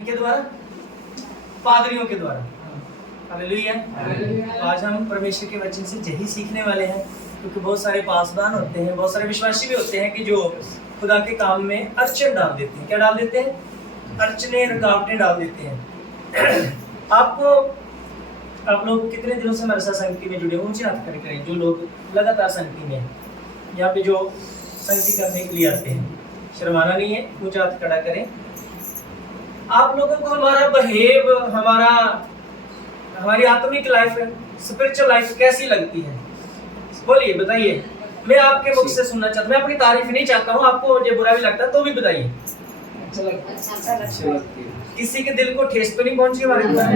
के द्वारा, पादरियों के द्वारा। हालेलुया। आज हम परमेश्वर के वचन से यही सीखने वाले हैं, क्योंकि बहुत सारे पासवान होते हैं, बहुत सारे विश्वासी भी होते हैं कि जो खुदा के काम में अड़चन डाल देते हैं। क्या डाल देते हैं? अड़चने, रुकावटें डाल देते हैं। आप लोग कितने दिनों से हमारे साथ संगति में जुड़े हो? ऊंचे हाथ खड़े करें जो लोग लगातार संगति में हैं, यहाँ पे जो संगति करने के लिए आते हैं। शर्माना नहीं है, ऊंचा हाथ खड़ा करें। आप लोगों को हमारा बिहेव, हमारी आत्मिक लाइफ, स्पिरिचुअल लाइफ कैसी लगती है? बोलिए, बताइए। मैं आपके मुख से सुनना चाहता हूँ। मैं अपनी तारीफ नहीं चाहता हूँ, आपको जो बुरा भी लगता है तो भी बताइए। किसी के दिल को ठेस तो नहीं पहुंची हमारे द्वारा?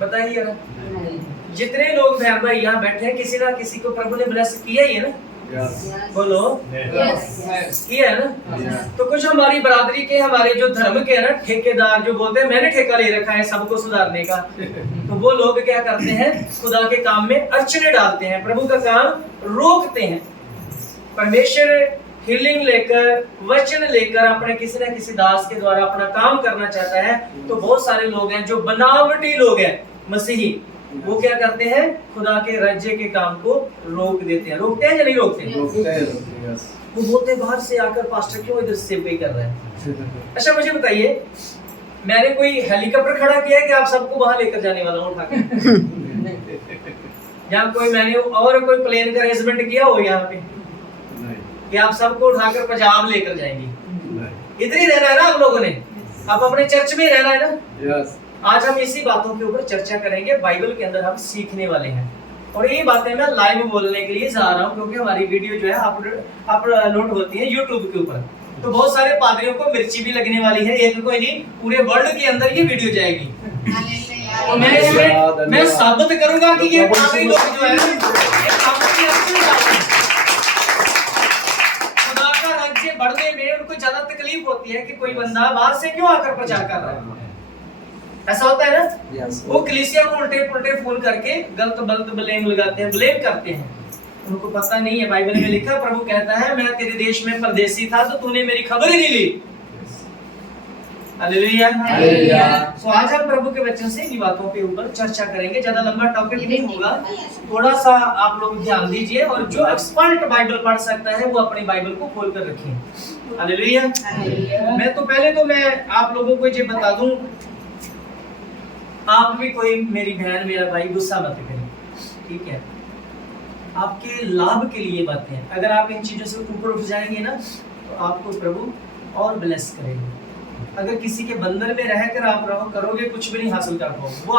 बताइए ना। जितने लोग बहन भाई यहाँ बैठे हैं, किसी ना किसी को प्रभु ने ब्लेस किया ही है ना? बोलो, किया है ना? तो कुछ हमारी बरादरी के, हमारे जो धर्म के है ना, ठेकेदार जो बोलते हैं मैंने ठेका ले रखा है सबको सुधारने का, तो वो लोग क्या करते हैं? खुदा के काम में अड़चने डालते हैं, प्रभु का काम रोकते हैं। परमेश्वर हीलिंग लेकर, वचन लेकर अपने किसी न किसी दास के द्वारा अपना काम करना चाहता है, तो बहुत सारे लोग हैं जो बनावटी लोग हैं, मसीही, वो क्या करते हैं? खुदा के राज्य के काम को रोक देते हैं। रोकते हैं या नहीं रोकते? वो बोलते हैं बाहर से आकर पास्टर क्यों इधर सेवकाई कर रहा है? अच्छा मुझे बताइए, मैंने कोई हेलीकॉप्टर खड़ा किया है कि आप सबको वहां लेकर जाने वाला हूँ उठाकर? या कोई मैंने और कोई प्लेन का अरेंजमेंट किया हो यहाँ पे कि आप सबको उठाकर पंजाब लेकर जाएंगे? इधर ही रहना है ना आप लोगों ने, आप अपने चर्च में रहना है ना? आज हम इसी बातों के ऊपर चर्चा करेंगे। बाइबल के अंदर हम सीखने वाले हैं, और ये बातें मैं लाइव बोलने के लिए जा रहा हूँ, क्योंकि हमारी वीडियो जो है अपलोड होती है यूट्यूब के ऊपर। तो बहुत सारे पादरियों को मिर्ची भी लगने वाली है, एक कोई नहीं, पूरे वर्ल्ड के अंदर ये वीडियो जाएगी। और मैं साबित करूंगा कि ये पादरी लोग जो है खुदा का राज्य बढ़ने में उनको ज्यादा तकलीफ होती है कि कोई बंदा बाहर से क्यों आकर प्रचार कर रहा है। ऐसा होता है ना? वो कलीसिया को उल्टे पुल्टे फोन करके गलत ब्लेम लगाते हैं, ब्लेम करते हैं। उनको पता नहीं है, बाइबल में लिखा, प्रभु कहता है मैं तेरे देश में परदेसी था तो तूने मेरी खबर ही नहीं ली। हालेलुया। तो आज हम प्रभु के वचन से इन बातों के ऊपर चर्चा करेंगे। ज्यादा लंबा टॉपिक नहीं होगा, थोड़ा सा आप लोग ध्यान दीजिए, और जो एक्सपर्ट बाइबल पढ़ सकता है वो अपनी बाइबल को खोल कर रखें। हालेलुया। मैं आप लोगों को ये बता दूं, आप भी कोई मेरी बहन मेरा भाई गुस्सा मत करें, ठीक है? आपके लाभ के लिए बातें हैं। अगर आप इन चीजों से ऊपर उठ जाएंगे ना, तो आपको प्रभु और ब्लेस करेंगे। अगर किसी के बंधन में रहकर आप करोगे, कुछ भी नहीं हासिल कर पाओगे। वो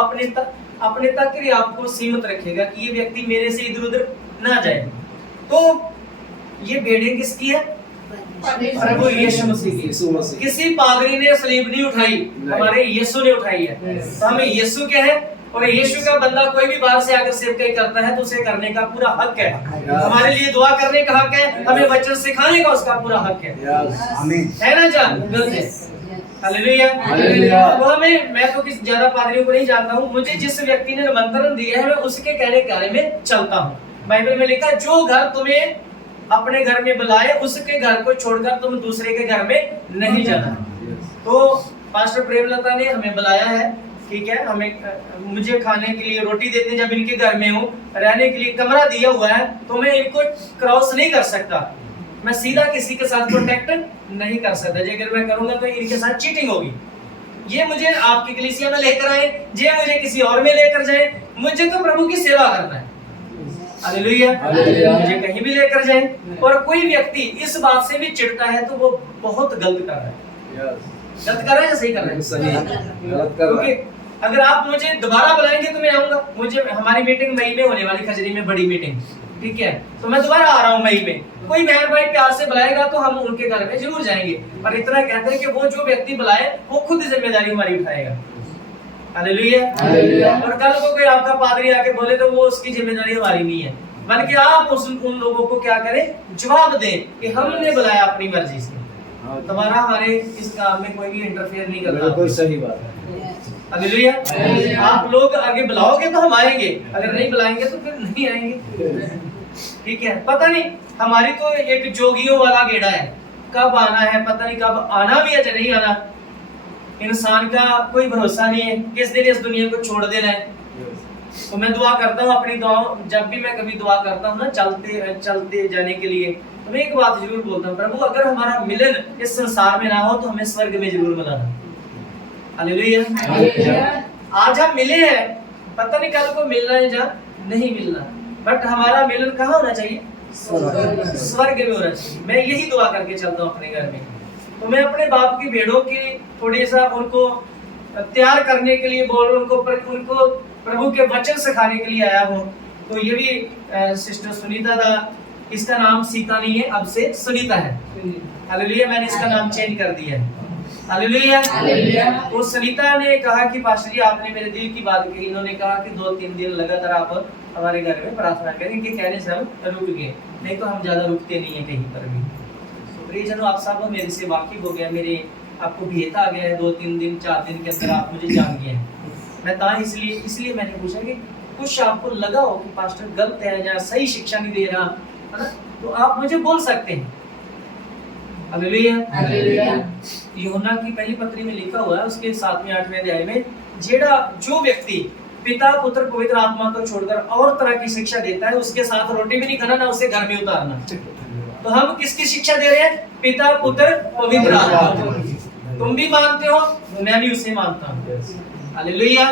अपने तक ही आपको सीमित रखेगा कि ये व्यक्ति मेरे से इधर उधर ना जाए। तो ये बेड़े किसकी है? प्रभु यीशु मसीह की। किसी पादरी ने सलीब नहीं उठाई, हमारे यीशु ने उठाई है। तो हमें यीशु के हैं, और यीशु का बंदा कोई भी बाहर से आकर सेवकाई करता है तो उसे करने का पूरा हक है। हमारे लिए दुआ करने का हक है, हमें वचन सिखाने का उसका पूरा हक है ना जान? हालेलुया। तो मैं तो किसी ज्यादा पादरियों को नहीं जानता हूँ, मुझे जिस व्यक्ति ने निमंत्रण दिया है मैं उसके कहने कार्य में चलता हूँ। बाइबल में लिखा, जो घर तुम्हें अपने घर में बुलाए उसके घर को छोड़कर तुम दूसरे के घर में नहीं जाना। तो पास्टर प्रेमलता ने हमें बुलाया है, ठीक है? मुझे खाने के लिए रोटी देते, जब इनके घर में हूँ, रहने के लिए कमरा दिया हुआ है, तो मैं इनको क्रॉस नहीं कर सकता। मैं सीधा किसी के साथ कॉन्टेक्ट नहीं कर सकता। अगर मैं करूंगा तो इनके साथ चीटिंग होगी। ये मुझे आपकी कलीसिया में लेकर आए, ये मुझे किसी और में लेकर जाए, मुझे तो प्रभु की सेवा करना है। हालेलुया। मुझे कहीं भी लेकर जाए, और कोई व्यक्ति इस बात से भी चिढ़ता है तो वो बहुत गलत कर रहा है। गलत कर रहा है या सही कर रहा है? सही गलत कर रहा है। क्योंकि अगर आप मुझे दोबारा बुलाएंगे तो मैं आऊंगा। हमारी मीटिंग मई में होने वाली, खजरी में बड़ी मीटिंग, ठीक है? तो मैं दोबारा आ रहा हूँ मई में। कोई बहन भाई प्यार से बुलाएगा तो हम उनके घर में जरूर जाएंगे, पर इतना कहते हैं कि वो जो व्यक्ति बुलाए वो खुद जिम्मेदारी हमारी उठाएगा। हालेलुया। और कल को कोई आपका पादरी आके बोले तो वो उसकी जिम्मेदारी हमारी नहीं है, बल्कि आप उन लोगों को क्या करें? जवाब दें कि हमने बुलाया अपनी मर्जी से। तुम्हारा हमारे इस काम में कोई भी इंटरफेयर नहीं करता। कोई सही बात है। हालेलुया। आप लोग आगे बुलाओगे तो हम आएंगे, अगर नहीं बुलाएंगे तो फिर नहीं आएंगे, ठीक है? पता नहीं, हमारी तो एक जोगियों वाला गेड़ा है, कब आना है पता नहीं, कब आना भी है या नहीं आना। इंसान का कोई भरोसा नहीं है, किस दिन इस दुनिया को छोड़ देना है। तो मैं दुआ करता हूँ अपनी दुआ, जब भी मैं कभी दुआ करता हूँ ना चलते जाने के लिए, तो मैं एक बात जरूर बोलता हूँ, प्रभु अगर हमारा मिलन इस संसार में ना हो तो हमें स्वर्ग में जरूर मिलाना। हालेलुया। आज हम मिले हैं, पता नहीं कल को मिलना है या नहीं मिलना, बट हमारा मिलन कहाँ होना चाहिए? स्वर्ग में होना चाहिए। मैं यही दुआ करके चलता हूँ अपने घर में। तो मैं अपने बाप की भेड़ों की थोड़ी सा उनको तैयार करने के लिए बोल रहा हूँ, उनको प्रभु के वचन सिखाने के लिए आया हूँ। तो ये भी सिस्टर सुनीता था, इसका नाम सीता नहीं है, अब से सुनीता है। हालेलुया, मैंने इसका नाम चेंज कर दिया है। हालेलुया। तो सुनीता ने कहा कि पास्टर जी आपने मेरे दिल की बात कही। इन्होंने कहा कि 2-3 दिन लगातार आप हमारे घर में प्रार्थना करें, इनके कहने से हम रुक गए, नहीं तो हम ज्यादा रुकते नहीं है कहीं पर भी। तो प्रियजनों, आप सब मेरे से वाकिफ हो गया, मेरे आपको भेद आ गया है, 2-3 दिन 4 दिन के अंदर आप मुझे जान गए हैं। मैं इसलिए मैंने पूछा कि कुछ आपको लगा हो कि पास्टर गलत है या सही शिक्षा नहीं दे रहा है ना, तो आप मुझे बोल सकते हैं। हालेलुया। यूहन्ना की पहली पत्री में लिखा हुआ है, उसके 7वें 8वें अध्याय में, जो व्यक्ति पिता पुत्र पवित्र आत्मा को छोड़कर और तरह की शिक्षा देता है, उसके साथ रोटी भी नहीं खाना, ना उसे घर में उतारना। तो हम किसकी शिक्षा दे रहे हैं? पिता पुत्र पवित्र आत्मा। तुम भी मानते हो, मैं भी उसे मानता हूँ। हालेलुया।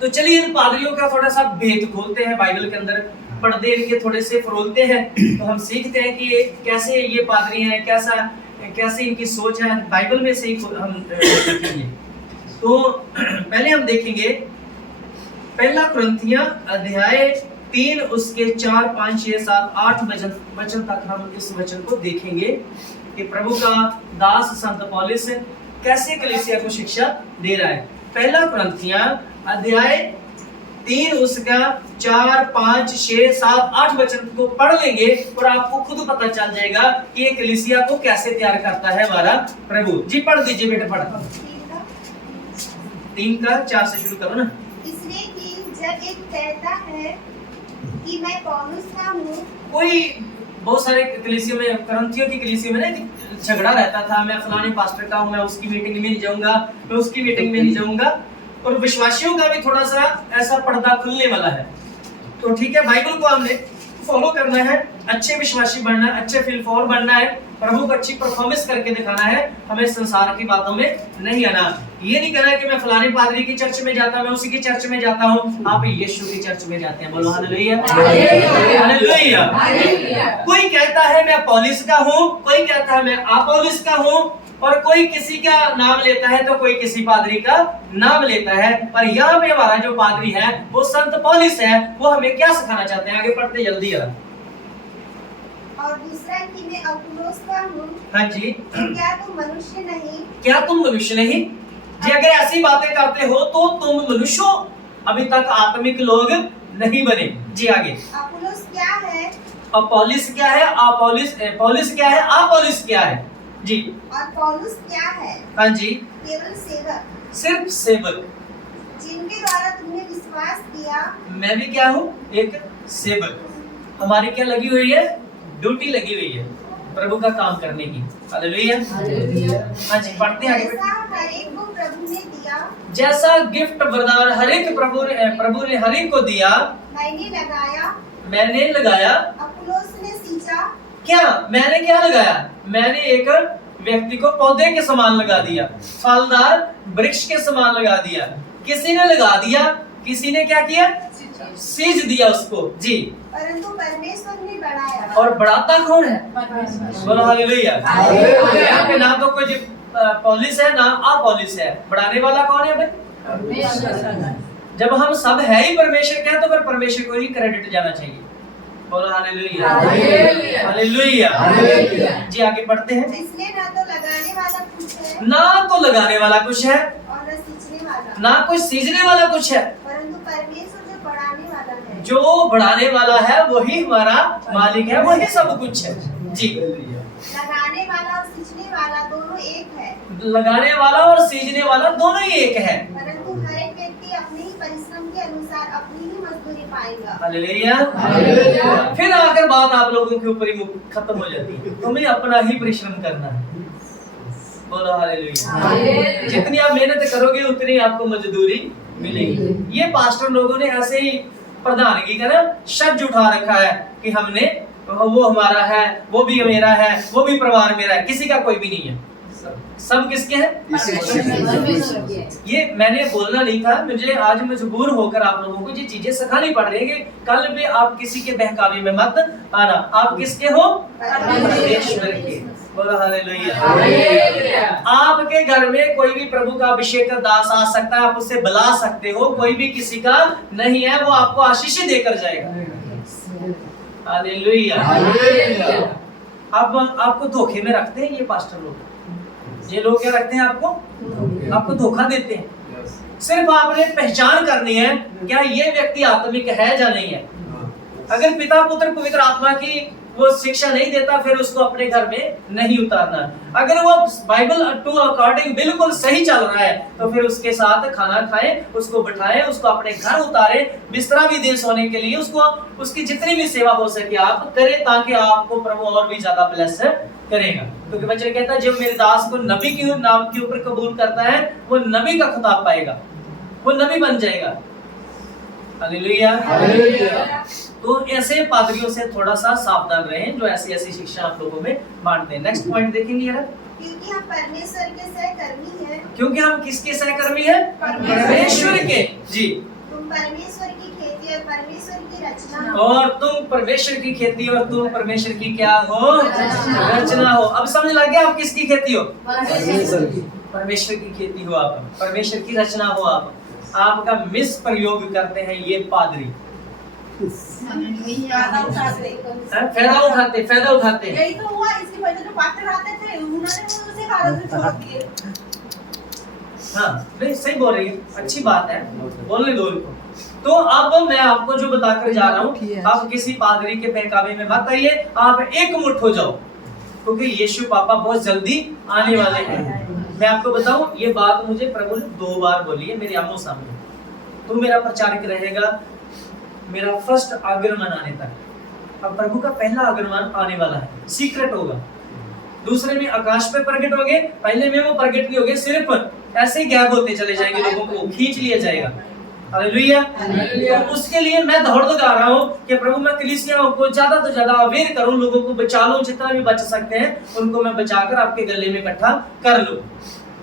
तो चलिए इन पादरियों का थोड़ा सा भेद खोलते हैं, बाइबल के अंदर पर्दे इनके थोड़े से फरोलते हैं, तो हम सीखते हैं कि कैसे ये पादरी हैं, कैसे इनकी सोच है, बाइबल में से हम देखेंगे। तो पहले हम देखेंगे पहला कुरिन्थियों अध्याय 3 उसके 4, 5, 6, 7, 8 वचन तक हम इस वचन को देखेंगे कि प्रभु का दास संत पौलुस कैसे कलीसिया को शिक्षा दे रहा है। पहला कुरिन्थियों अध्याय 3 उसका 4, 5, 6, 7, 8 वचन को पढ़ लेंगे और आपको खुद पता चल जाएगा कि ये कलीसिया को कैसे तैयार करता है हमारा प्रभु। जी पढ़ दीजिए बेटा, पढ़ 3 का 4 से शुरू करो ना। इसलिए कि जब एक कहता है कि मैं पौलुस का हूँ, कोई बहुत सारे कलीसियों में, कुरिन्थियों की कलीसियों में ना झगड़ा रहता था, मैं फलाने पास्टर का हूँ, मैं उसकी मीटिंग में नहीं जाऊंगा, मैं उसकी मीटिंग में नहीं जाऊंगा। और विश्वासियों का भी थोड़ा सा ऐसा पर्दा खुलने वाला है। तो ठीक है, बाइबल को हमने फॉलो करना है, अच्छे विश्वासी बनना है, अच्छे फिलफॉर बनना है, प्रभु को अच्छी परफॉर्मेंस करके दिखाना है, हमें संसार की बातों में नहीं आना। ये नहीं कहना कि मैं फलाने पादरी की चर्च में जाता हूं, मैं उसी की चर्च में जाता हूं, आप यीशु की चर्च में जाते हैं। बोलो हालेलुया। हालेलुया। कोई कहता है मैं पौलुस का हूं, कोई कहता है मैं अपोलोस का हूं, और कोई किसी का नाम लेता है तो कोई किसी पादरी का नाम लेता है। पर यहाँ पे हमारा जो पादरी है वो संत पौलुस है। वो हमें क्या सिखाना चाहते हैं? आगे पढ़ते जल्दी यार। और दूसरा कि मैं अपोलोस का हूँ। हाँ जी। क्या तुम मनुष्य नहीं? क्या तुम मनुष्य नहीं? जी अगर ऐसी बातें करते हो तो तुम मनुष्य हो, अभी तक आत्मिक लोग नहीं बने। जी आगे। अपोलोस क्या है? अपोलोस क्या है? पौलुस क्या है? अपोलोस क्या है? जी। और पौलुस क्या है? हाँ जी। केवल सेवक, सिर्फ सेवक, जिनके द्वारा तुमने विश्वास किया। मैं भी क्या हूँ? एक सेवक। हमारी क्या लगी हुई है? ड्यूटी लगी हुई है प्रभु का काम करने की। हालेलुया। हाँ जी पढ़ते हैं। जैसा हर एक को प्रभु ने दिया, जैसा गिफ्ट वरदान हर एक प्रभु ने हर एक को दिया, मैंने लगाया। अपोलोस ने सींचा। क्या मैंने क्या लगाया? मैंने एक व्यक्ति को पौधे के समान लगा दिया, फलदार वृक्ष के समान लगा दिया। किसी ने लगा दिया, किसी ने क्या किया? सींच दिया उसको। जी। परंतु परमेश्वर ने बढ़ाया। और बढ़ाता कौन है? बोलो हालेलुया। यहाँ पे ना तो कोई पौलुस है ना अपोलोस है, बढ़ाने वाला कौन है भाई? जब हम सब है ही परमेश्वर के हैं तो फिर परमेश्वर को ही क्रेडिट जाना चाहिए। बोलो हालेलुया। हालेलुया। जी आगे बढ़ते हैं। इसलिए ना तो लगाने वाला कुछ है, ना तो लगाने वाला कुछ है, और न सींचने वाला, ना कोई सींचने वाला कुछ है, परंतु परमेश्वर जो बढ़ाने वाला है। जो बढ़ाने वाला है वही हमारा मालिक है, वही सब कुछ है। जी। लगाने वाला और सींचने वाला दोनों एक है, लगाने वाला और सींचने वाला दोनों ही एक है, परंतु हर एक व्यक्ति अपने ही परिश्रम के अनुसार अपनी ही मजदूरी पाएगा। हालेलुया। फिर आकर बात आप लोगों के ऊपर ही खत्म हो जाती है, तुम्हें अपना ही परिश्रम करना है। बोलो हालेलुया। जितनी आप मेहनत करोगे उतनी आपको मजदूरी मिलेगी। ये पास्टर लोगों ने ऐसे ही प्रधानगी का ना शब्द उठा रखा है कि हमने वो हमारा है, वो भी मेरा है, वो भी परिवार मेरा है, किसी का कोई भी नहीं है, सब किसके हैं? ये मैंने बोलना नहीं था, मुझे आज मजबूर होकर आप लोगों को ये चीजें सिखानी पड़ रही है कि कल भी आप किसी के बहकावे में मत आना। आप किसके हो? परमेश्वर के। बोलो हालेलुया। आपके घर में कोई भी प्रभु का अभिषेक का दास आ सकता है, आप उससे बुला सकते हो, कोई भी किसी का नहीं है, वो आपको आशीष देकर जाएगा। हालेलुया। अब आपको धोखे में रखते हैं ये पास्टर लोग। ये लोग क्या रखते हैं आपको धोखा देते हैं। सिर्फ आपने पहचान करनी है क्या ये व्यक्ति आत्मिक है या नहीं है। अगर पिता पुत्र पवित्र आत्मा की वो शिक्षा नहीं देता फिर उसको अपने घर में नहीं उतारना। अगर वो बाइबल टू अकॉर्डिंग बिल्कुल सही चल रहा है तो फिर उसके साथ खाना खाएं, उसको बिठाएं, उसको अपने घर उतारें, बिस्तरा भी दें सोने के लिए, उसको उसकी जितनी भी सेवा हो सके आप करें, ताकि आपको प्रभु और भी ज्यादा ब्लेस करेगा। क्योंकि वचन कहता है जब मेरे दास को नबी के नाम के ऊपर कबूल करता है वो नबी का खिताब पाएगा, वो नबी बन जाएगा। हालेलुया। तो ऐसे पादरियों से थोड़ा सा सावधान रहें जो ऐसी ऐसी शिक्षा आप लोगों में बांटते हैं। नेक्स्ट पॉइंट देखेंगे यार। क्योंकि हम परमेश्वर के सहकर्मी हैं। क्योंकि हम किसके सहकर्मी हैं? परमेश्वर के। जी। तुम परमेश्वर की खेती और परमेश्वर की रचना हो। और तुम परमेश्वर की खेती और तुम परमेश्वर की क्या हो? रचना हो। अब समझ लग गया आप किसकी खेती हो? परमेश्वर की खेती हो आप, परमेश्वर की रचना हो आप। आपका मिस प्रयोग करते हैं ये पादरी, फायदा उठाते। यही तो हुआ, इसकी वजह से पास्टर आते थे, उन्होंने उसे भारत में छोड़ दिए। हाँ नहीं सही बोल रही है, अच्छी बात है, बोलने दो इनको। तो अब मैं आपको जो बताकर जा रहा हूँ, आप किसी पादरी के बहकावे में मत आइए, आप एक मुट्ठ हो जाओ, क्योंकि यीशु पापा बहुत जल्दी आने वाले हैं। मैं आपको बताऊं ये बात मुझे प्रभु ने 2 बार बोली है मेरे आमों सामने। तुम मेरा प्रचारक रहेगा मेरा फर्स्ट आगमन आने तक। अब प्रभु का पहला आगमन आने वाला है, सीक्रेट होगा। दूसरे में आकाश पे प्रकट होंगे, पहले में वो प्रकट नहीं होंगे, सिर्फ ऐसे ही गैप होते चले जाएंगे, लोगों को खींच लिया जाएगा। हालेलुया। तो उसके लिए मैं दौड़ लगा रहा हूँ कि प्रभु मैं कलीसियाओं को ज्यादा से ज्यादा अवेयर करूं, लोगों को बचा लूं, जितना भी बच सकते हैं उनको मैं बचाकर आपके गले में इकट्ठा कर लूं।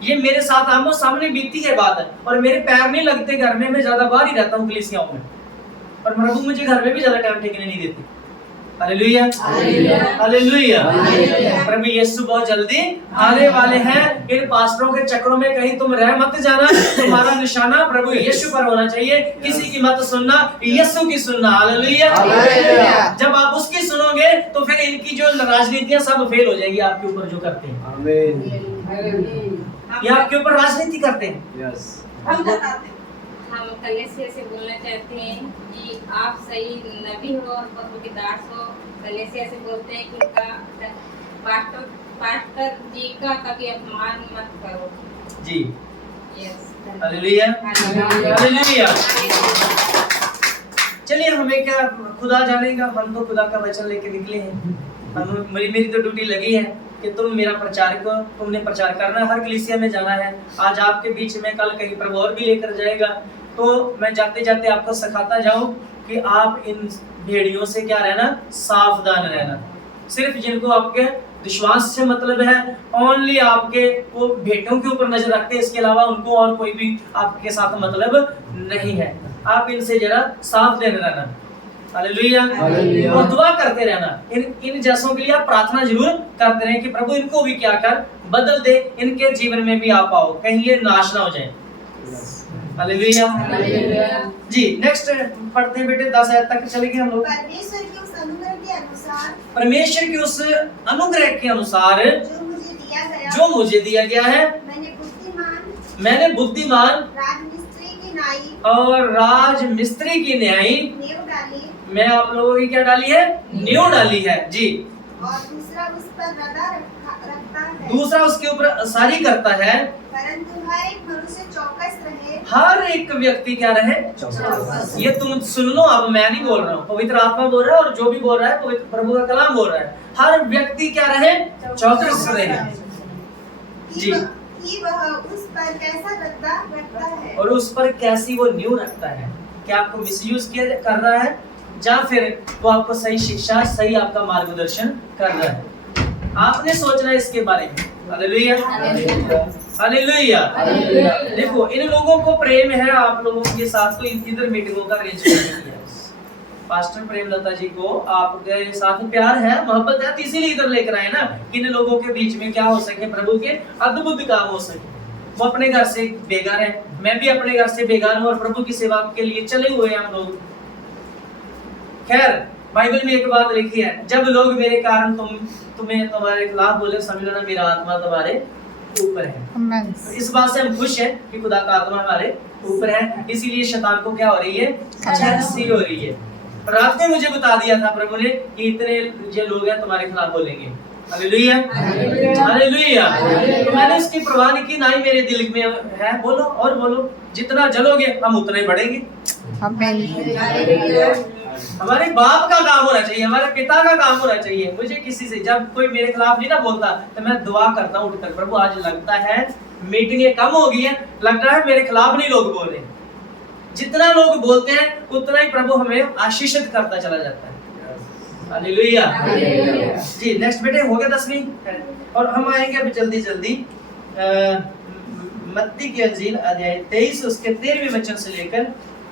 ये मेरे साथ आमो सामने बीती है बात है, और मेरे पैर नहीं लगते घर में, मैं ज्यादा बाहर ही रहता हूँ कलीसियाओं में, और प्रभु मुझे घर में भी ज्यादा टाइम टिकने नहीं देते। Hallelujah hallelujah. प्रभु यीशु बहुत जल्दी आने वाले हैं। इन पास्टरों के चक्रों में कहीं तुम रह मत जाना, तुम्हारा निशाना प्रभु यीशु पर होना चाहिए, किसी की मत सुनना, यीशु की सुनना। हालेलुया। जब आप उसकी सुनोगे तो फिर इनकी जो राजनीतियां सब फेल हो जाएगी आपके ऊपर जो करते हैं। ये आपके ऊपर राजनीति करते हैं। हम कलेसिया से बोलना चाहते हैं कि आप सही नबी हो और प्रभु के दास हो। कलेसिया से बोलते हैं कि उनका पास्टर जी का कभी अपमान मत करो। जी यस। Hallelujah hallelujah. चलिए हमें क्या खुदा जानेगा, हम तो खुदा का वचन लेके निकले हैं। मेरी तो ड्यूटी लगी है कि तुम मेरा प्रचारक हो, तुमने प्रचार करना है, हर कलीसिया में जाना है। आज आपके बीच में, कल कहीं प्रभु और भी लेकर जाएगा। तो मैं जाते जाते आपको सिखाता जाऊं कि आप इन भेड़ियों से क्या रहना, सावधान रहना। सिर्फ जिनको आपके विश्वास से मतलब है, ओनली आपके वो भेड़ों के ऊपर नजर रखते हैं, इसके अलावा उनको और कोई भी आपके साथ मतलब नहीं है। आप इनसे जरा सावधान रहना। हालेलुया। और दुआ करते रहना। इन जैसों के लिए आप प्रार्थना जरूर करते रहें कि प्रभु इनको भी क्या कर बदल दे, इनके जीवन में भी आप आओ, कहीं ये नाश ना हो जाए। हालेलुया जी। नेक्स्ट पढ़ते हैं बेटे, 10 आयत तक चलेंगे हम लोग। परमेश्वर के उस अनुग्रह के अनुसार, परमेश्वर के उस अनुग्रह के अनुसार जो मुझे दिया गया है, मैंने बुद्धिमान राजमिस्त्री की नाई और राजमिस्त्री की न्यायी नींव डाली। मैं आप लोगों की क्या डाली है? नींव डाली है जी। और दूसरा उस पर रदा रखता है, दूसरा उसके ऊपर सारी करता है, परंतु हर एक मनुष्य चौकस रहे। हर एक व्यक्ति क्या रहे? चौकस। ये तुम सुन लो, अब मैं नहीं बोल रहा हूँ, पवित्र आत्मा बोल रहा है, और जो भी बोल रहा है पवित्र प्रभु का कलाम बोल रहा है। हर व्यक्ति क्या रहे? चौकस रहे। जी। कि वह उस पर कैसा रखता है और उस पर कैसी वो न्यू रखता है, क्या आपको मिसयूज कर रहा है या फिर वो आपको सही शिक्षा, सही आपका मार्गदर्शन कर रहा है। आपने सोचना है इसके बारे में। Hallelujah, hallelujah. देखो इन लोगों को प्रेम है आप लोगों के साथ, तो इधर मीटिंगों का अरेंजमेंट किया है। पास्टर प्रेमलता जी को आपके साथ प्यार है, मोहब्बत है, तो इसीलिए इधर लेकर आए ना, इन लोगों के बीच में क्या हो सके, प्रभु के अद्भुत काम हो सके। वो अपने घर से बेगार है, मैं भी अपने घर से बेगार हूँ, और प्रभु की सेवा के लिए चले हुए हैं हम लोग। खैर बाइबल में एक बात लिखी है, जब लोग मेरे कारण तुम्हें तुम्हारे खिलाफ बोले, समझ लो ना मेरा आत्मा तुम्हारे ऊपर है। तो इस बात से हम खुश हैं कि खुदा का आत्मा हमारे ऊपर है, इसीलिए शैतान को क्या हो रही है, छलसी हो रही है। रात में मुझे बता दिया था प्रभु ने कि इतने जो लोग हैं तुम्हारे खिलाफ बोलेंगे। Hallelujah, hallelujah. तो मैंने इसकी परवाह नहीं की, ना ही मेरे दिल में है। बोलो और बोलो, जितना जलोगे हम उतना ही बढ़ेंगे। हमारे बाप का काम होना चाहिए, हमारे पिता का काम होना चाहिए। मुझे किसी से जब कोई मेरे खिलाफ नहीं ना बोलता तो मैं दुआ करता हूँ उठकर, प्रभु आज लगता है मीटिंगें कम हो गई है, लगता है मेरे खिलाफ नहीं लोग बोल रहे। जितना लोग बोलते हैं उतना ही प्रभु हमें आशीषित करता चला जाता है। हालेलुया जी। नेक्स्ट बेटे हो गया 10वीं, और हम आएंगे अभी जल्दी जल्दी मत्ती की अंजील अध्याय 23 उसके 13वें वचन से लेकर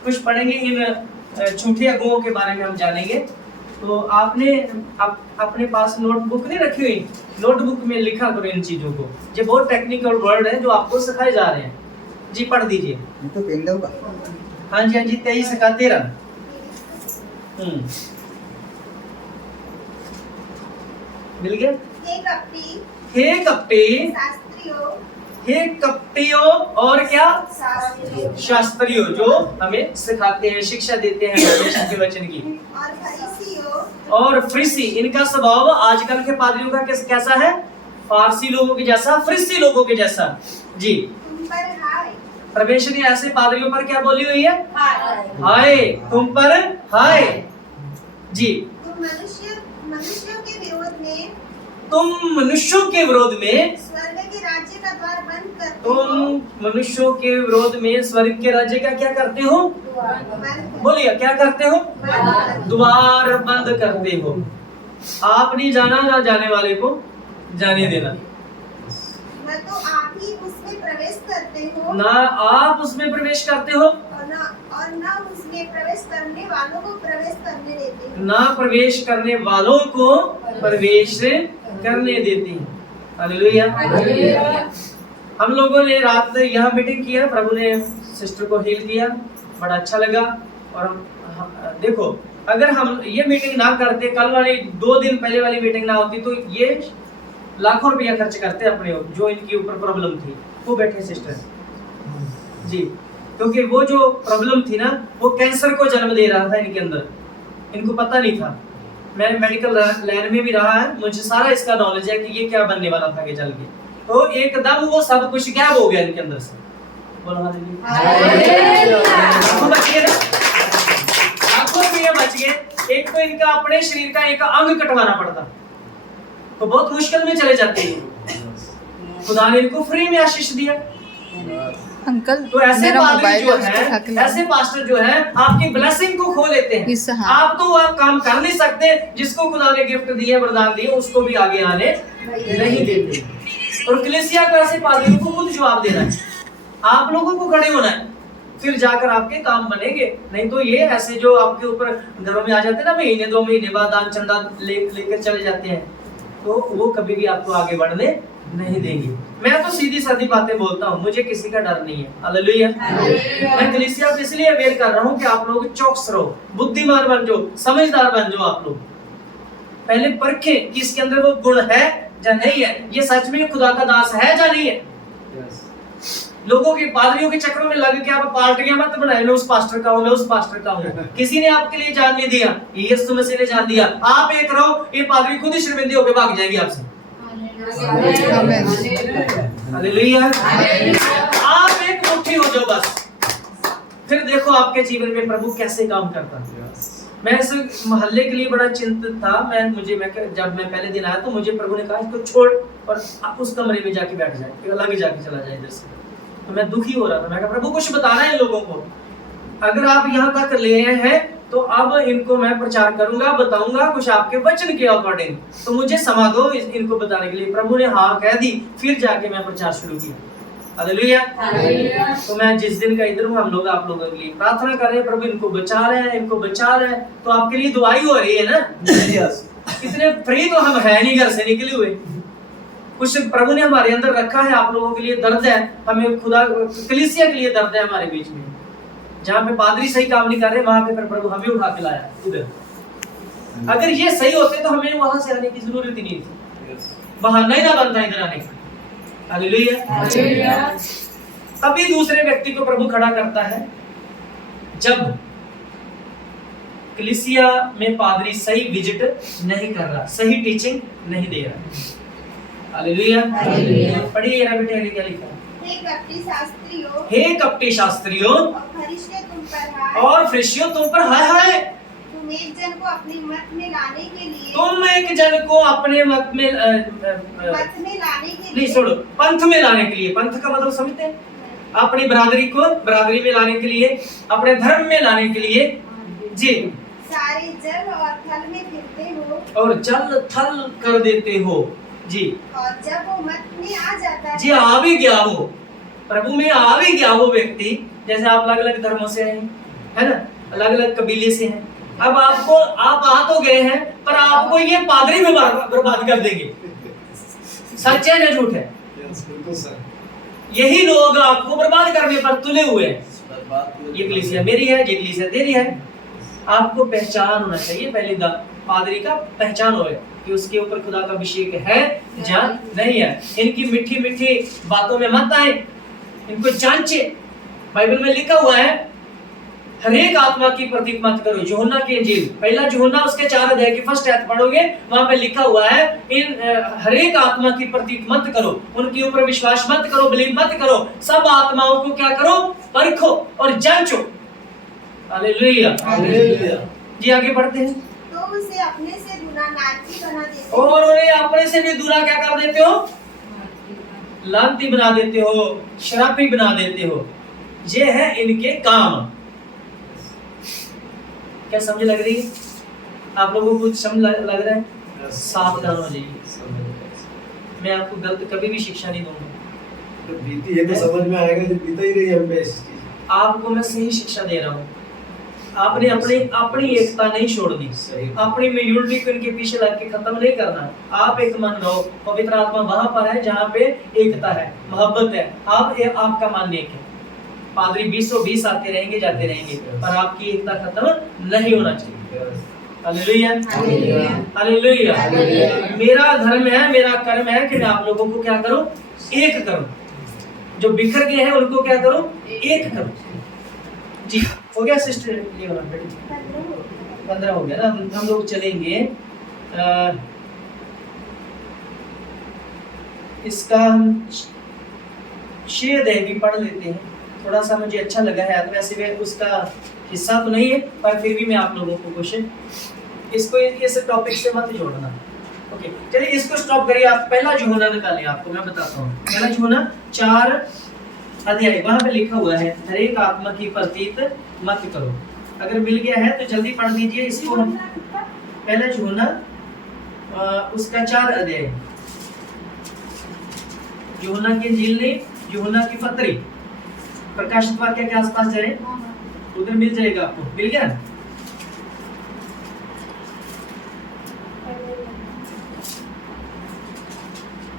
कुछ पढ़ेंगे। इन झूठे अगुओं के बारे में हम जानेंगे। तो आपने अपने पास नोटबुक नहीं रखी हुई, नोटबुक में लिखा करो इन चीजों को। ये बहुत टेक्निकल वर्ड है जो आपको सिखाए जा रहे हैं। जी पढ़ दीजिए। तो पेन दूंगा। हाँ जी, हाँ जी, 23 का 13। मिल गया। हे कपटी, हे कपटियों और क्या शास्त्रियों, जो हमें सिखाते हैं, शिक्षा देते हैं परमेश्वर के वचन की, और फरीसी। इनका स्वभाव आजकल के पादरियों का कैसा है, फारसी लोगों के जैसा, फरीसी लोगों के जैसा। जी परमेश्वर ने ऐसे पादरियों पर क्या बोली हुई है, हाय, तुम पर हाय। जी तुम मनुष्यों के विरोध में, तुम मनुष्यों के विरोध में स्वर्ग के राज्य का द्वार बंद करते हो। तुम मनुष्यों के विरोध में स्वर्ग के राज्य का क्या करते हो, बोलिए क्या करते हो, द्वार बंद करते हो। आप नहीं जाना, ना जाने वाले को जाने देना। न तो आप ही उसमें प्रवेश करते हो, ना आप उसमें प्रवेश करते हो, और न उसमें प्रवेश करने वालों को प्रवेश करने देते हो। ना प्रवेश करने वालों को प्रवेश करने देते हैं। हालेलुया। हम लोगों ने रात यहाँ मीटिंग किया, प्रभु ने सिस्टर को हील किया, बड़ा अच्छा लगा। और हम देखो, अगर हम ये मीटिंग ना करते, कल वाली 2 दिन पहले वाली मीटिंग ना होती, तो ये लाखों रुपया खर्च करते अपने, जो इनके ऊपर प्रॉब्लम थी। वो बैठे सिस्टर जी, क्योंकि वो जो प्रॉब्लम थी ना, वो कैंसर को जन्म दे रहा था इनके अंदर, इनको पता नहीं था। मैं मेडिकल लाइन में भी रहा है, मुझे सारा इसका नॉलेज है कि ये क्या बनने वाला था आगे चल के। तो एकदम वो सब कुछ गायब हो गया इनके अंदर से। बोलो हालेलुया। बच गए ना, लाखों रुपये बच गए। एक तो इनका अपने शरीर का एक अंग कटवाना पड़ता, तो बहुत मुश्किल में चले जाते हैं। खुदा ने इनको फ्री में आशीष दिया। अंकल, तो ऐसे मेरा पादरी मोबाइल जो उसको उठा के है, ला। ऐसे पास्टर जो है, आपकी ब्लेसिंग को खो लेते हैं। आप तो आप काम कर नहीं सकते, जिसको खुदा ने गिफ्ट दिए, वरदान दिए, उसको भी आगे आने नहीं देते। और कलीसिया को ऐसे पादरियों को खुद जवाब देना है, आप लोगों को खड़े होना है, फिर जाकर आपके काम बनेंगे। नहीं तो ये ऐसे जो आपके ऊपर घरों में आ जाते हैं ना, महीने 2 महीने बाद दान चंदा लेकर चले जाते हैं, तो वो कभी भी आपको आगे बढ़ने नहीं देंगे। मैं तो सीधी सादी बातें बोलता हूँ, मुझे किसी का डर नहीं है। हालेलुया। मैं कलीसिया को इसलिए अवेयर कर रहा हूँ कि आप लोग चौकस रहो, बुद्धिमान बन जाओ, समझदार बन जाओ। आप लोग पहले परखें कि इसके अंदर वो गुण है या नहीं है, ये सच में खुदा का दास है या नहीं है। लोगों के पादरियों के चक्रों में लग के आप पार्टियां मत बनाए, मैं उस पास्टर का हूं, मैं उस पास्टर का हूं। किसी ने आपके लिए जान नहीं दिया, यीशु मसीह ने जान दिया। आप एक रहो, ये पादरी खुद ही शर्मिंदे होकर भाग जाएंगे आपसे। हालेलुया। आप एक मुट्ठी हो जाओ बस, फिर देखो आपके जीवन में प्रभु कैसे काम करता है। मैं इस मोहल्ले के लिए बड़ा चिंतित था। जब मैं पहले दिन आया तो मुझे प्रभु ने कहा इसको छोड़ और उस कमरे में जाके बैठ जाए, अलग जाके चला जाए इधर से। तो मैं दुखी हो रहा था। मैं कहा प्रभु कुछ बताना है इन लोगों को, अगर आप यहाँ तक ले आए हैं तो अब इनको मैं प्रचार करूंगा, बताऊंगा कुछ आपके वचन के अकॉर्डिंग, तो मुझे समय दो इनको बताने के लिए। प्रभु ने हाँ कह दी, फिर जाके मैं प्रचार शुरू किया। हालेलुया। तो मैं जिस दिन का इधर हूँ, हम लोग आप लोगों के लिए प्रार्थना कर रहे हैं, प्रभु इनको बचा रहे हैं, इनको बचा रहे हैं। तो आपके लिए दुआई हो रही है ना। इतने फ्री तो हम है नहीं घर से निकले हुए, कुछ प्रभु ने हमारे अंदर रखा है। आप लोगों के लिए दर्द है, हमें खुदा कलीसिया के लिए दर्द है हमारे बीच में। जहाँ पे पादरी सही काम नहीं कर रहे, वहां पे प्रभु हमें उठा के लाया उधर। अगर ये सही होते तो हमें वहां से आने की जरूरत ही नहीं थी, बहाना ही ना बनता इधर आने का। हालेलुया। तभी दूसरे व्यक्ति को प्रभु खड़ा करता है जब कलीसिया में पादरी सही विजिट नहीं कर रहा, सही टीचिंग नहीं दे रहा। हालेलुया। पढ़िए ना बेटे, क्या लिखा है? हे कपटी शास्त्रियों, हे कपटी शास्त्रियों और फरीसियों तुम पर हाय हाय। तुम एक जन को अपने मत में लाने के लिए, तुम एक जन को अपने मत में लाने के लिए, नहीं छोड़ो, पंथ में लाने के लिए। पंथ का मतलब समझते हैं? अपनी बरादरी को बरादरी में लाने के लिए, अपने धर्म में लाने के लिए जी, सारे जल और थल में फिरते हो और जल थल कर देते हो जी। और जब वो मत में आ जाता है जी, आ भी गया वो प्रभु में, आ भी गया वो व्यक्ति। जैसे आप अलग अलग धर्मों से हैं, है ना, अलग अलग कबीले से हैं। अब आप आ तो गए हैं, पर आपको ये पादरी में बर्बाद कर देंगे। सच है ना झूठ है? यही लोग आपको बर्बाद करने पर तुले हुए हैं। ये कलीसिया मेरी है, ये कलीसिया तेरी है। आपको पहचान होना चाहिए, पहले पादरी का पहचान हो कि उसके ऊपर खुदा का अभिषेक है या नहीं है। इनकी मीठी मीठी बातों में मत आए, इनको जांचे। बाइबल में लिखा हुआ है हर एक आत्मा की प्रतीक मत करो। यूहन्ना की इंजील पहला यूहन्ना उसके 4 अध्याय की फर्स्ट आयत पढ़ोगे, वहां पे लिखा हुआ है इन हर एक आत्मा की प्रतीक मत करो, उनके ऊपर विश्वास मत करो, बिलीव मत करो। सब आत्माओं को क्या करो? परखो और जांचो। हालेलुया। जी आगे बढ़ते हैं। तो उसे अपने से दूना नाची बना देते हो, और उन्हें अपने से भी दूना क्या कर देते हो? लांती बना देते हो, शराबी बना देते हो। ये है इनके काम। क्या समझ लग रही है आप लोगों को? समझ लग रहा है? सावधान हो जाइए, मैं आपको गलत कभी भी शिक्षा नहीं दूंगा। तो बीती है तो समझ में आएगा, जो बीता ही रही हम पे इस चीज। आपको मैं सही शिक्षा दे रहा हूँ। आपने अपनी एकता नहीं छोड़नी, अपनी यूनिटी को इनके पीछे लग के खत्म नहीं करना। आप एक मन रहो। पवित्र आत्मा वहां पर है जहाँ पे एकता है, मोहब्बत है। आपका मान एक है। पादरी 20 आते रहेंगे जाते रहेंगे, पर आपकी एकता खत्म नहीं होना चाहिए। हालेलुया। हालेलुया। मेरा धर्म है, मेरा कर्म है कि मैं आप लोगों को क्या करूं? एक करूं। जो बिखर गए हैं उनको क्या करूं? एक करूं। जी हो गया सिस्टर? ये वाला 15 हो गया ना। हम लोग चलेंगे इसका हम शेर भी पढ़ लेते हैं। थोड़ा सा मुझे अच्छा लगा है, वैसे वे उसका हिस्सा तो नहीं है, पर फिर भी मैं आप लोगों को कुछ इसको इस टॉपिक से मत जोड़ना। ओके चलिए इसको स्टॉप करिए। आप पहला यूहन्ना निकालिए, आपको मैं बताता हूँ। पहला यूहन्ना 4 अध्याय, वहां पे लिखा हुआ है हर एक आत्मा की प्रतीत मत करो। अगर मिल गया है तो जल्दी पढ़ दीजिए इसको। पहला यूहन्ना उसका 4 अध्याय, यूहन्ना की इंजील नहीं, यूहन्ना की पत्री, प्रकाशित वाक्य के आसपास जाए, उधर मिल जाएगा आपको। मिल गया?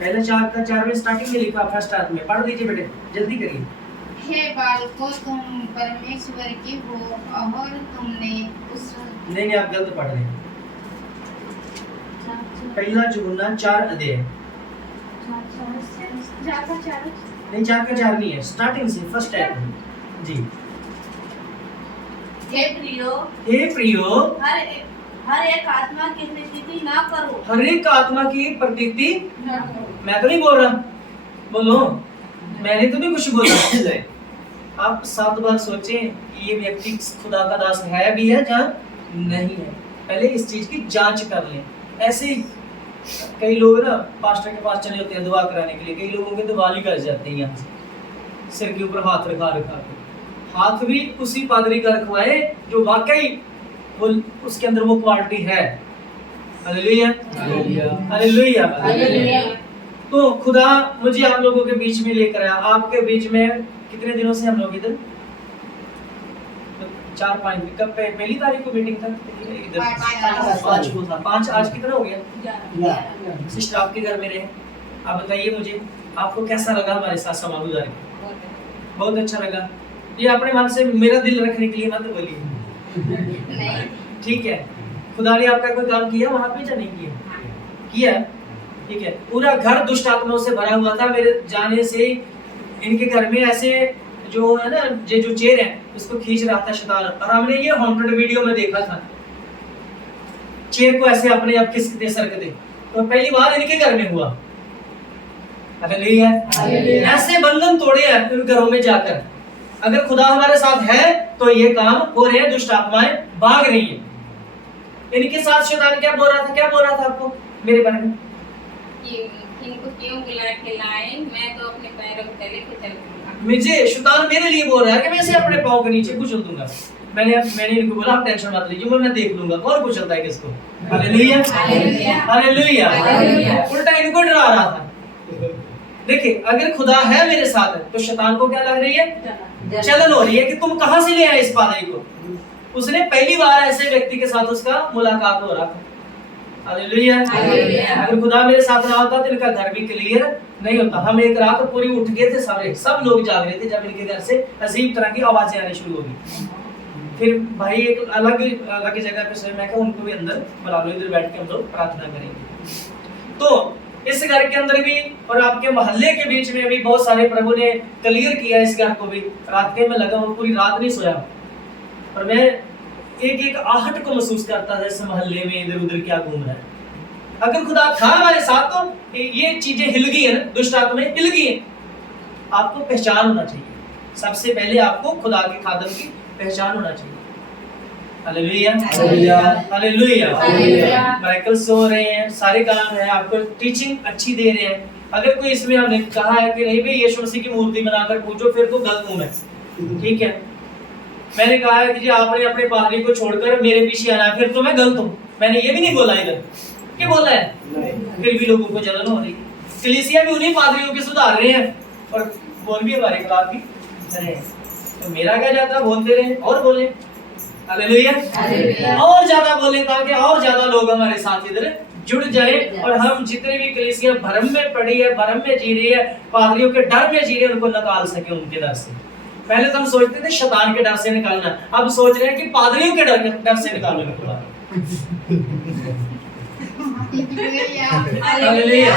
पहले 4 का 4वें स्टार्टिंग में लिखा, फर्स्ट आयत में पढ़ दीजिए बेटे, जल्दी करिए। हे बालकों, तुम परमेश्वर की हो और तुमने उस नहीं आप गलत पढ़ रहे हैं। पहला यूहन्ना 4 अध्याय, नहीं 4 का 4 नहीं है, स्टार्टिंग से फर्स्ट आयत में जी। हे प्रियो, हर एक आत्मा की प्रतीति ना करो। हर एक आत्मा की प्रतीति ना करो। मैं तो नहीं बोल रहा, बोलो मैंने तो नहीं कुछ बोला। आप 7 बार सोचें कि ये व्यक्ति खुदा का दास है भी है जहाँ नहीं है। पहले इस चीज की जांच कर लें। ऐसे ही कई लोग ना पास्टर के पास चले होते हैं दुआ कराने के लिए, कई लोगों के तो बाल ही कर जाते हैं यहाँ से, सिर के ऊपर हाथ रखा रखा के। हाथ भी उसी पादरी का रखवाए जो वाकई वो उसके अंदर वो क्वालिटी है। Hallelujah hallelujah hallelujah. तो खुदा मुझे आप लोगों के बीच में लेकर आया। आपके बीच में कितने दिनों से हम लोग इधर 4-5 दिन, कब पहली तारीख को मीटिंग था इधर, 5 को था, 5 आज कितना हो गया? सिस्टर आपके घर में रहे। आप बताइए मुझे आपको कैसा लगा हमारे साथ समाज गुजारे? बहुत अच्छा लगा। ये अपने मन से मेरा दिल रखने के लिए मत बोलिए, ठीक है? खुदा ने आपका कोई काम किया वहां पे या नहीं किया? किया, ठीक है। पूरा घर दुष्ट आत्माओं से भरा हुआ था। मेरे जाने से इनके घर में ऐसे जो है ना ये जो चेयर है उसको खींच रहा था शैतान, और हमने ये हॉन्टेड वीडियो में देखा था चेयर को ऐसे अपने आप खिसकते सरकते। तो पहली बार इनके घर में हुआ। हालेलुया। ऐसे बंधन तोड़े हैं उन घरों में जाकर। अगर खुदा हमारे साथ है तो ये काम हो रहे हैं, दुष्ट आत्माएं भाग रही हैं। इनके साथ शैतान क्या बोल रहा था? क्या बोल रहा था आपको मेरे बारे में? इनको क्यों बुला के लाए? मैं तो अपने पैरों के तले पे चल दूंगा। मुझे शैतान मेरे लिए बोल रहा है कि मैं इसे अपने पांव के नीचे कुचल दूंगा। मैंने इनको बोला आप टेंशन मत लीजिए, मैं देख लूंगा कौन कुचलता है किसको। Hallelujah hallelujah hallelujah. उल्टा इनको डरा रहा था। देखिए अगर खुदा है मेरे साथ तो शैतान को क्या लग रही है? चलन हो रही है कि तुम कहां से ले आए इस पादरी को। उसने पहली बार ऐसे व्यक्ति के साथ उसका मुलाकात हो रहा था। Hallelujah hallelujah. अगर खुदा मेरे साथ ना होता तो इनका घर भी क्लियर नहीं होता। हम एक रात पूरी उठ गए थे, सारे सब लोग जाग रहे थे जब इनके घर से अजीब तरह की आवाजें आनी शुरू हो गई। फिर भाई एक अलग जगह पे सोए, मैं कहा उनको भी अंदर बुला लो, इधर बैठ के हम लोग प्रार्थना करेंगे। तो इस घर के अंदर भी और आपके मोहल्ले के बीच में भी बहुत सारे प्रभु ने क्लियर किया इस घर को भी। रात के में लगा हूँ, पूरी रात नहीं सोया और मैं एक आहट को महसूस करता था इस मोहल्ले में इधर उधर क्या घूम रहा है। अगर खुदा था हमारे साथ तो ये चीजें हिल गई है ना, दुष्ट आत्माएं हिल गई है। आपको पहचान होना चाहिए। सबसे पहले आपको खुदा के खादम की पहचान होना चाहिए। Hallelujah hallelujah hallelujah. माइकल्स हो रहे हैं, सारे काम है, आपको टीचिंग अच्छी दे रहे हैं। अगर कोई इसमें हमने कहा है कि नहीं भाई यीशु मसीह की मूर्ति बनाकर पूजो, फिर तो गलत हूं मैं, ठीक है? मैंने कहा है कि जी आपने अपने पादरी को छोड़कर मेरे पीछे आना, फिर तो मैं गलत हूँ। मैंने ये भी नहीं बोला इधर, क्या बोला है? फिर भी लोगों को जलन हो रही है। कलीसिया भी उन्हीं पादरियों के सुधार रहे हैं और बोल भी हमारे खिलाफ भी रहे हैं। तो मेरा क्या जाता, बोलते रहे और बोले। हालेलुया और ज्यादा बोले ताकि और ज्यादा लोग हमारे साथ इधर जुड़ जाए और हम जितने भी कलीसिया भरम में पड़ी है, भरम में जी रही है, पादरियों के डर में जी रहे हैं, उनको निकाल सके उनके डर से। पहले तो हम सोचते थे शैतान के डर से निकालना, अब सोच रहे हैं कि पादरियों के डर से निकालने को। हालेलुया।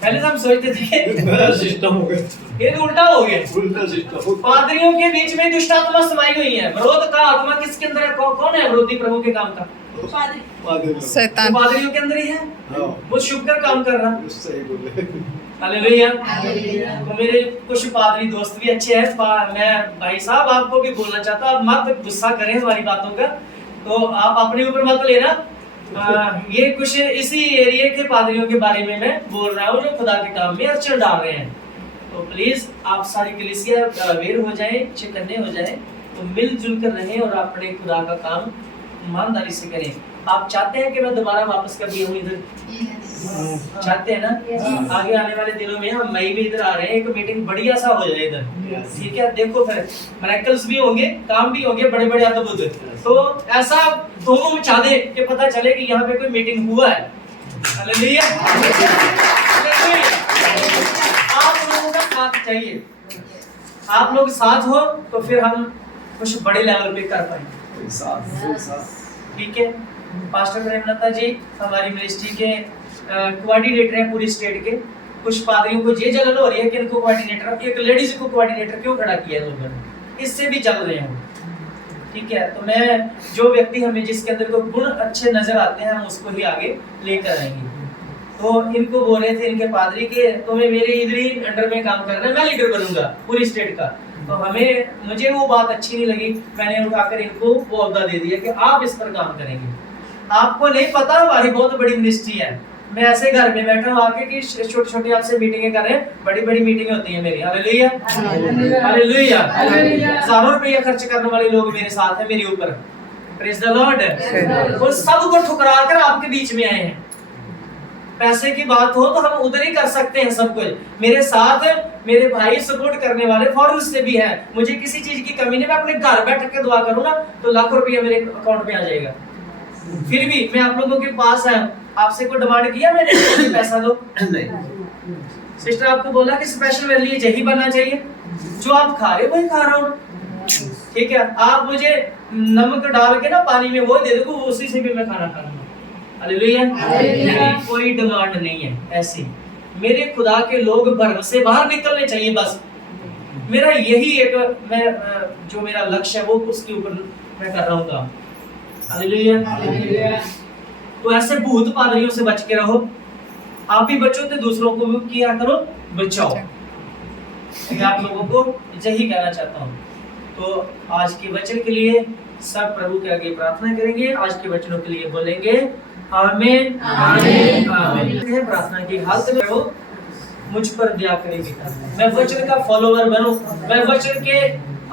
पहले तो हम सोचते थे सिस्टम हो गया, ये तो उल्टा हो गया। उल्टा सिस्टम। पादरियों के बीच में दुष्ट आत्मा समाई हुई है। विरोध का आत्मा किसके अंदर है? कौन है विरोधी प्रभु के काम का? शैतान। तो पादरियों के अंदर ही है, वो शुभ कर काम कर रहा। सही बोले। हालेलुया। तो मेरे कुछ पादरी दोस्त भी अच्छे हैं। मैं भाई साहब आपको भी बोलना चाहता हूँ, आप मत गुस्सा करें हमारी बातों का, तो आप अपने ऊपर मत लेना। ये कुछ इसी एरिया के पादरियों के बारे में मैं बोल रहा हूँ जो खुदा के काम में अड़चन डाल रहे हैं। तो प्लीज आप सारी कलीसिया अवेयर हो जाएं, चौकन्ने हो जाएं, तो मिलजुल कर रहें और अपने खुदा का काम ईमानदारी से करें। आप चाहते हैं कि मैं दोबारा वापस कभी आऊं इधर? चाहते हैं ना? आगे आने वाले दिनों में हम मई में इधर आ रहे हैं, एक मीटिंग बढ़िया सा हो जाए इधर, ठीक है? देखो फिर मिरेकल्स भी होंगे, काम भी होंगे बड़े बड़े अद्भुत। तो ऐसा धूम मचा दे कि पता चले कि यहाँ पे कोई मीटिंग हुआ है। हालेलुया। आप लोगों का साथ चाहिए, आप लोग साथ हो तो फिर हम कुछ बड़े लेवल पे कर पाएंगे, ठीक है? पास्टर प्रेमलता जी हमारी मिनिस्ट्री के कोऑर्डिनेटर हैं पूरी स्टेट के। कुछ पादरियों को ये जलन हो रही है कि इनको कोऑर्डिनेटर, एक लेडीज को कोऑर्डिनेटर क्यों खड़ा किया है लोगों ने, इससे भी जल रहे हैं, ठीक है? तो मैं जो व्यक्ति हमें जिसके अंदर को गुण अच्छे नजर आते हैं हम उसको ही आगे लेकर आएंगे। तो इनको बोल रहे थे इनके पादरी के तुम्हें मेरे इधर ही अंडर में काम करना है, मैं लीडर बनूंगा पूरी स्टेट का। तो मुझे वो बात अच्छी नहीं लगी, मैंने उठाकर इनको वो ओहदा दे दिया कि आप इस पर काम करेंगे। आपको नहीं पता हमारी बहुत बड़ी मिनिस्ट्री है, मैं ऐसे घर में बैठा हूँ आके कि छोटी छोटी आपसे मीटिंगें कर रहे हैं, बड़ी बड़ी मीटिंगें होती हैं मेरी। हालेलुया हालेलुया, हजारों रुपया खर्च करने वाले लोग मेरे साथ हैं, मेरे ऊपर। Praise the Lord. और सबको ठुकरा कर आपके बीच में आए हैं। पैसे की बात हो तो हम उधर ही कर सकते हैं सब कुछ। मेरे साथ मेरे भाई सपोर्ट करने वाले फॉरेन से भी हैं, मुझे किसी चीज की कमी नहीं, मैं अपने घर बैठ के दुआ करूँ ना तो लाखों रुपया मेरे अकाउंट में आ जाएगा। फिर भी मैं आप लोगों के पास है, आपसे कोई डिमांड किया मैंने पैसा दो? नहीं। सिस्टर आपको बोला कि स्पेशल मेरे लिए यही बनना चाहिए, जो आप खा रहे हो वही खा रहा हूँ, ठीक है। आप मुझे नमक डाल के ना पानी में वो दे दो, उसी से भी मैं खाना खा लूंगा। हालेलुया। कोई डिमांड नहीं है ऐसी। मेरे खुदा के लोग भरम से बाहर निकलने चाहिए, बस मेरा यही एक जो मेरा लक्ष्य है वो उसके ऊपर मैं कर रहा हूँ काम। हालेलुया। तो ऐसे भूत पादरियों से बच के रहो, आप भी बचो तो दूसरों को भी किया करो, बचाओ। मैं आप लोगों को यही कहना चाहता हूँ। तो आज के वचन के लिए सब प्रभु के आगे प्रार्थना करेंगे, आज के वचनों के लिए बोलेंगे आमीन आमीन आमीन। प्रार्थना की हालत में रहो, मुझ पर दया करे पिता, मैं वचन का फॉलोवर बनूं, मैं वचन के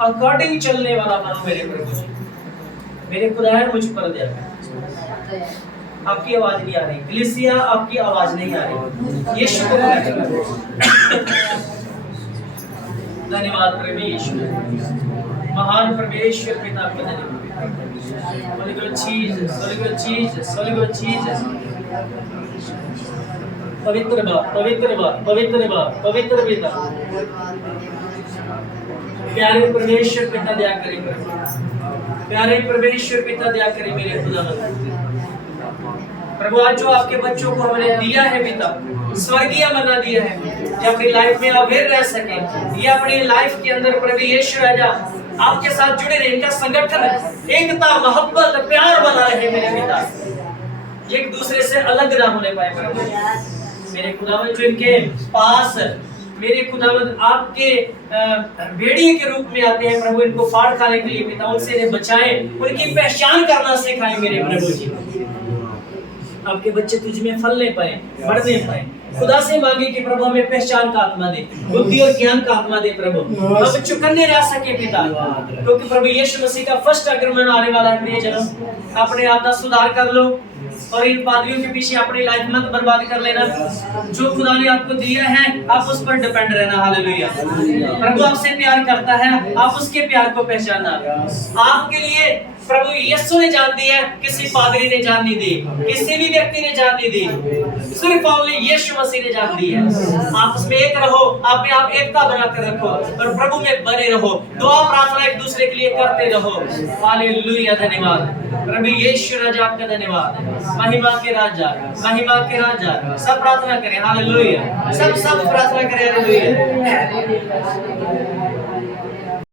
अकॉर्डिंग चलने वाला बनूं। मेरे प्रभु जी, मेरे खुदा है, मुझ पर दया करे। आपकी आवाज नहीं आ रही कलीसिया, आपकी आवाज नहीं आ रही। यीशु को धन्यवाद प्रभु यीशु, महान परमेश्वर पिता आपका धन्यवाद। Holy God Jesus, Holy God Jesus, Holy God Jesus। पवित्र बाप, पवित्र बाप, पवित्र बाप, पवित्र पिता, प्यारे परमेश्वर पिता दया करे, प्यारे परमेश्वर पिता दया करे मेरे खुदा। प्रभु आज जो आपके बच्चों को हमने दिया है पिता, स्वर्गीय मन्ना दिया है, कि अपनी लाइफ में अवेयर रह सके, ये अपनी लाइफ के अंदर प्रभु यीशु राजा आपके साथ जुड़े रहे, इनका संगठन एकता मोहब्बत प्यार बना रहे मेरे पिता, एक दूसरे से अलग ना होने पाए प्रभु मेरे खुदावंद। जो इनके पास मेरे खुदावंद आपके भेड़िए के रूप में आते हैं प्रभु, इनको फाड़ खाने के लिए पिता उनसे इन्हें बचाएं, उनकी पहचान करना सिखाएं मेरे प्रभु जी। आपके बच्चे तुझ में फलने पाए, बढ़ने पाए। खुदा से मांगे कि प्रभु हमें पहचान का आत्मा दे, बुद्धि और ज्ञान का आत्मा दे प्रभु, हम चुकन्ने रह सके पिता, क्योंकि प्रभु यीशु मसीह का फर्स्ट आगमन आने वाला है। प्रियजनों, अपने आप का सुधार कर लो और इन पादरियों के पीछे अपनी लाइफ मत बर्बाद कर लेना। जो खुदा ने आपको दिया है आप उस पर डिपेंड रहना। हालेलुया। प्रभु आपसे प्यार करता है, आप उसके प्यार को पहचानना। आपके लिए प्रभु यीशु ने जान दी है, किसी पादरी ने जान नहीं दी, किसी भी व्यक्ति ने जान नहीं दी, सिर्फ ओनली यीशु मसीह ने जान दी है। आप उसमें एक रहो, आप में आप एकता बनाकर रखो और प्रभु में बने रहो, दुआ प्रार्थना एक दूसरे के लिए करते रहो। हालेलुया। धन्यवाद प्रभु यीशु राजा, आपका धन्यवाद। महिमा के राजा, महिमा के राजा। सब प्रार्थना करें हालेलुया, सब प्रार्थना करें हालेलुया।